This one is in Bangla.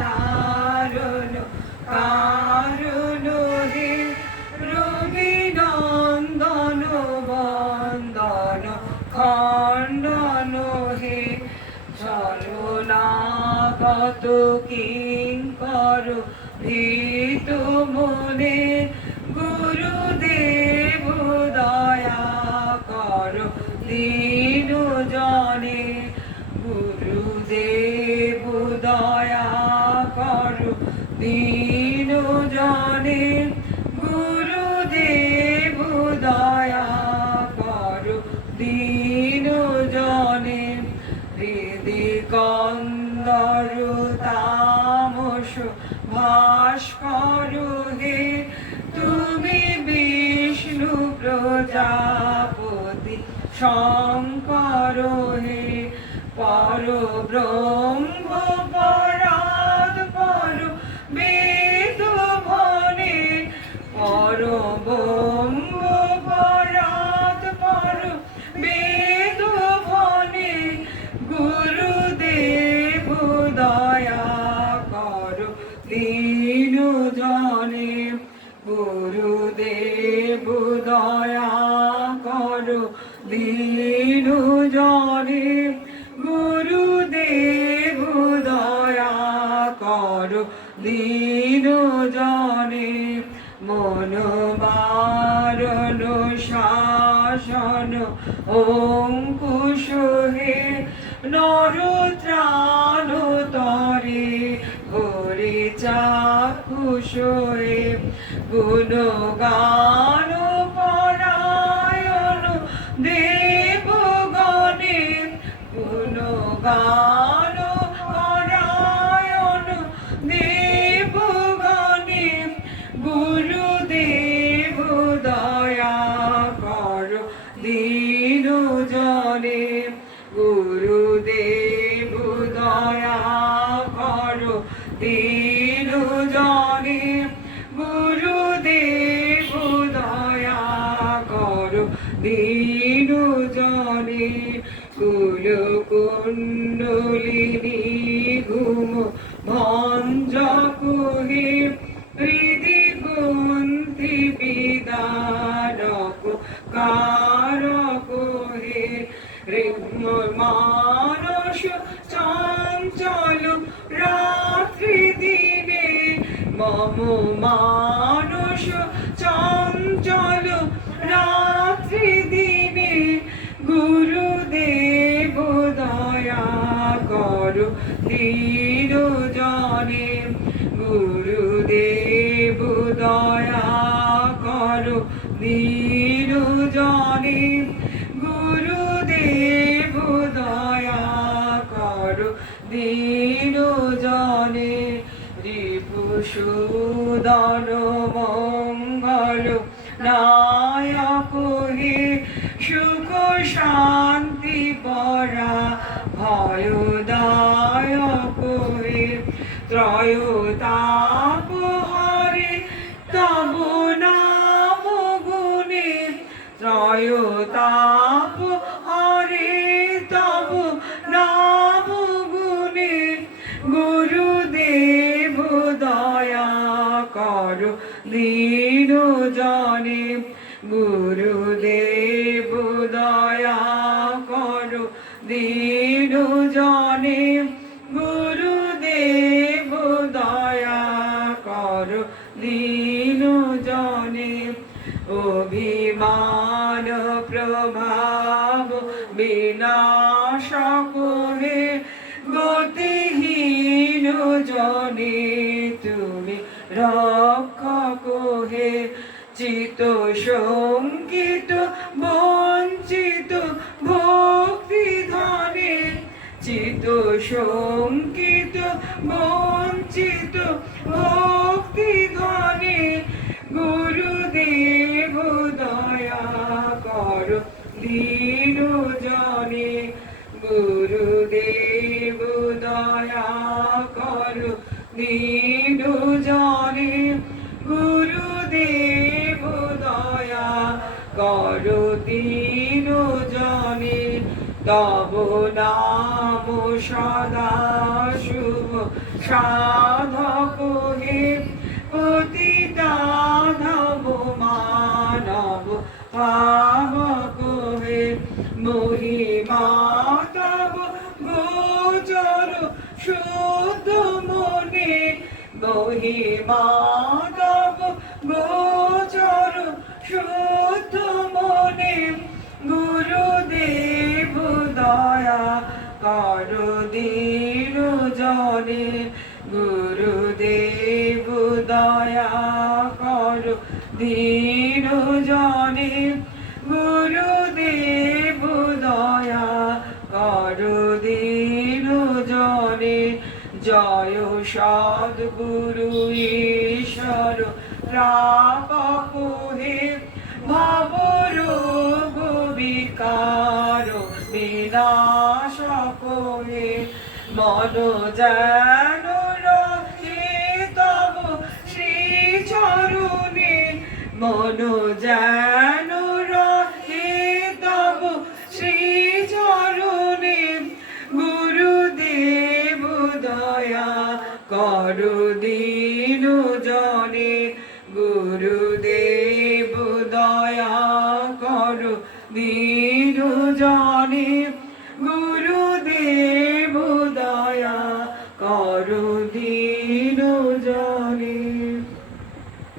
তারণ কারণ হে রবিনন্দন বন্দন, খণ্ডন হে। চরণাগত কিঙ্কর ভীত মনে গুরুদেব দয়া কর দীন প্রজাপতি শঙ্কর হে পর জনে গুরুদেব দয়া কর। দীন জনে মন বারণ, শাসন, অঙ্কুশ হে নরত্রাণ তরে হরি চাক্ষুষ হে গুণগান কর দীন জনে, গুরুদেব দয়া কর। দীন জনে কুল কুণ্ডলিনী ঘুম ভঞ্জ কুহে, হৃদি গুন্থি বিদারক কারক হে। রিগ্ম মানস চঞ্চল মানস চঞ্চল রাত্রি দিনে গুরুদেব দয়া কর দীন জনে গুরুদেব দয়া কর দীন রিপুসুদন মঙ্গল নায়ক হে সুখ শান্তি পরা ভয়দায়ক হে দীন জনে গুরুদেব দয়া কর। দীন জনে অভিমান প্রভাব বিনাশক হে গতিহীন জনে তুমি রক্ষক হে চিত সংগীত সংগীত বঞ্চিত ভক্তি ধনে গুরুদেব দয়া কর দীন জনে গুরুদেব দয়া কর দীন তব নাম সদা শুভ সাধক হে পতিতানব মানব পাবক হে মহিমা তব গোচর শুদ্ধ মনে মহিমা তব গোচর শুদ্ধ দয়া কর দীন জনে গুরুদেব দয়া কর দীন জনে জয় সদ্গুরু ঈশ্বর প্রাপক হে ভব রোগ বিকার বিনাশক হে মন মন যেন রক্ষে তব শ্রী চরণে গুরুদেব দয়া কর দীন জনে। গুরুদেব দয়া কর দীন জনে।